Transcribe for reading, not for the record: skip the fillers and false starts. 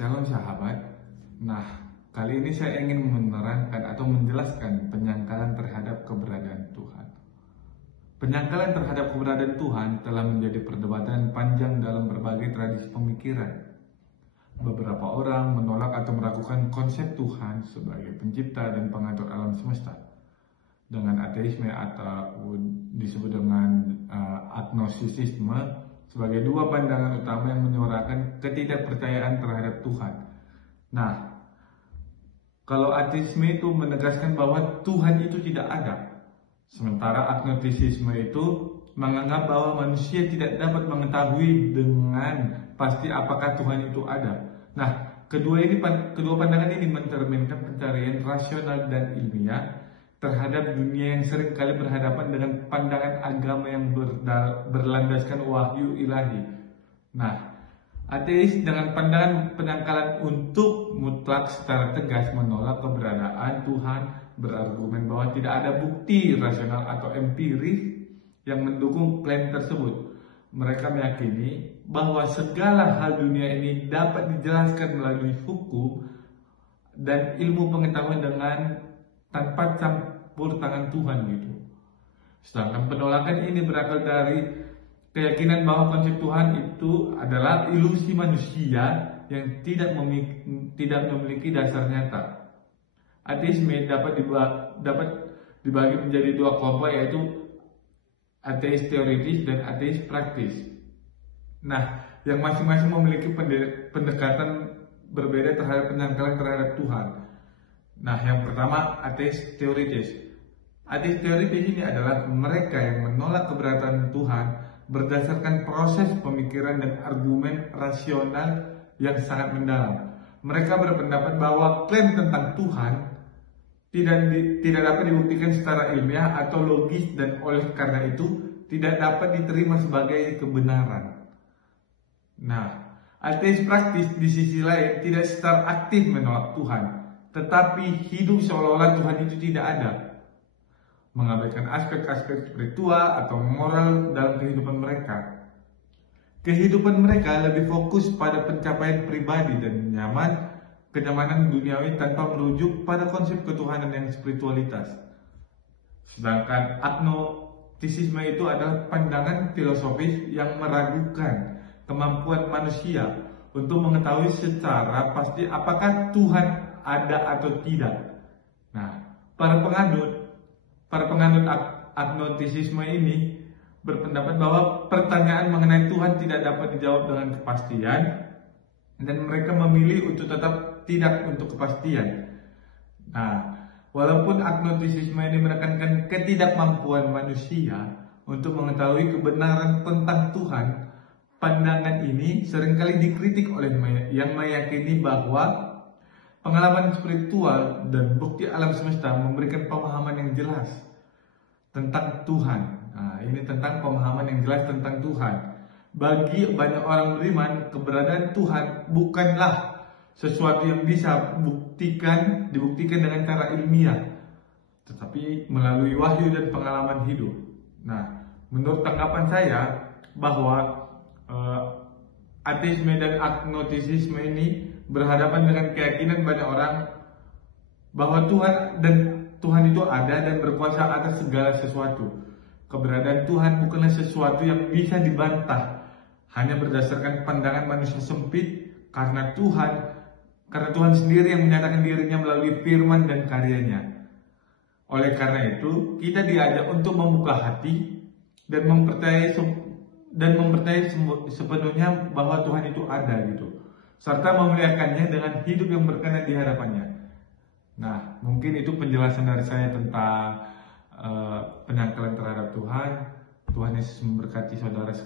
Shalom sahabat. Nah, kali ini saya ingin menerangkan atau menjelaskan penyangkalan terhadap keberadaan Tuhan. Penyangkalan terhadap keberadaan Tuhan telah menjadi perdebatan panjang dalam berbagai tradisi pemikiran. Beberapa orang menolak atau meragukan konsep Tuhan sebagai pencipta dan pengatur alam semesta. Dengan ateisme atau disebut dengan agnosisisme sebagai dua pandangan utama yang menyuarakan ketidakpercayaan terhadap Tuhan. Nah, kalau ateisme itu menegaskan bahwa Tuhan itu tidak ada, sementara agnostisisme itu menganggap bahwa manusia tidak dapat mengetahui dengan pasti apakah Tuhan itu ada. Nah, kedua pandangan ini mencerminkan pencarian rasional dan ilmiah terhadap dunia yang seringkali berhadapan dengan pandangan agama yang berlandaskan wahyu ilahi. Nah, ateis dengan pandangan penyangkalan untuk mutlak secara tegas menolak keberadaan Tuhan, berargumen bahwa tidak ada bukti rasional atau empiris yang mendukung klaim tersebut. Mereka meyakini bahwa segala hal dunia ini dapat dijelaskan melalui hukum dan ilmu pengetahuan dengan tanpa campur tangan Tuhan gitu. Sedangkan penolakan ini berakal dari keyakinan bahwa konsep Tuhan itu adalah ilusi manusia yang tidak memiliki dasar nyata. Ateisme dapat dibagi menjadi dua kelompok, yaitu ateis teoritis dan ateis praktis. Nah, yang masing-masing memiliki pendekatan berbeda terhadap penyangkalan terhadap Tuhan. Nah, yang pertama ateis teoritis. Ateis teoritis ini adalah mereka yang menolak keberadaan Tuhan berdasarkan proses pemikiran dan argumen rasional yang sangat mendalam. Mereka berpendapat bahwa klaim tentang Tuhan tidak dapat dibuktikan secara ilmiah atau logis dan oleh karena itu tidak dapat diterima sebagai kebenaran. Nah, ateis praktis di sisi lain tidak secara aktif menolak Tuhan, tetapi hidup seolah-olah Tuhan itu tidak ada, mengabaikan aspek-aspek spiritual atau moral dalam kehidupan mereka. Kehidupan mereka lebih fokus pada pencapaian pribadi dan kenyamanan duniawi tanpa merujuk pada konsep ketuhanan yang spiritualitas. Sedangkan agnostisisme itu adalah pandangan filosofis yang meragukan kemampuan manusia untuk mengetahui secara pasti apakah Tuhan ada atau tidak. Nah, para penganut agnostisisme ini berpendapat bahwa pertanyaan mengenai Tuhan tidak dapat dijawab dengan kepastian dan mereka memilih untuk tetap tidak untuk kepastian. Nah, walaupun agnostisisme ini menekankan ketidakmampuan manusia untuk mengetahui kebenaran tentang Tuhan, pandangan ini seringkali dikritik oleh yang meyakini bahwa pengalaman spiritual dan bukti alam semesta memberikan pemahaman yang jelas tentang Tuhan. Nah, ini tentang pemahaman yang jelas tentang Tuhan. Bagi banyak orang beriman, keberadaan Tuhan bukanlah sesuatu yang bisa dibuktikan dengan cara ilmiah, tetapi melalui wahyu dan pengalaman hidup. Nah, menurut tanggapan saya bahwa ateisme dan agnostisisme ini berhadapan dengan keyakinan banyak orang bahwa Tuhan itu ada dan berkuasa atas segala sesuatu. Keberadaan Tuhan bukanlah sesuatu yang bisa dibantah hanya berdasarkan pandangan manusia sempit, karena Tuhan sendiri yang menyatakan dirinya melalui firman dan karyanya. Oleh karena itu, kita diajak untuk membuka hati dan mempercayai sepenuhnya bahwa Tuhan itu ada gitu, serta memuliakannya dengan hidup yang berkenan di hadapannya. Nah, mungkin itu penjelasan dari saya tentang penyangkalan terhadap Tuhan. Tuhan Yesus memberkati saudara sekalian.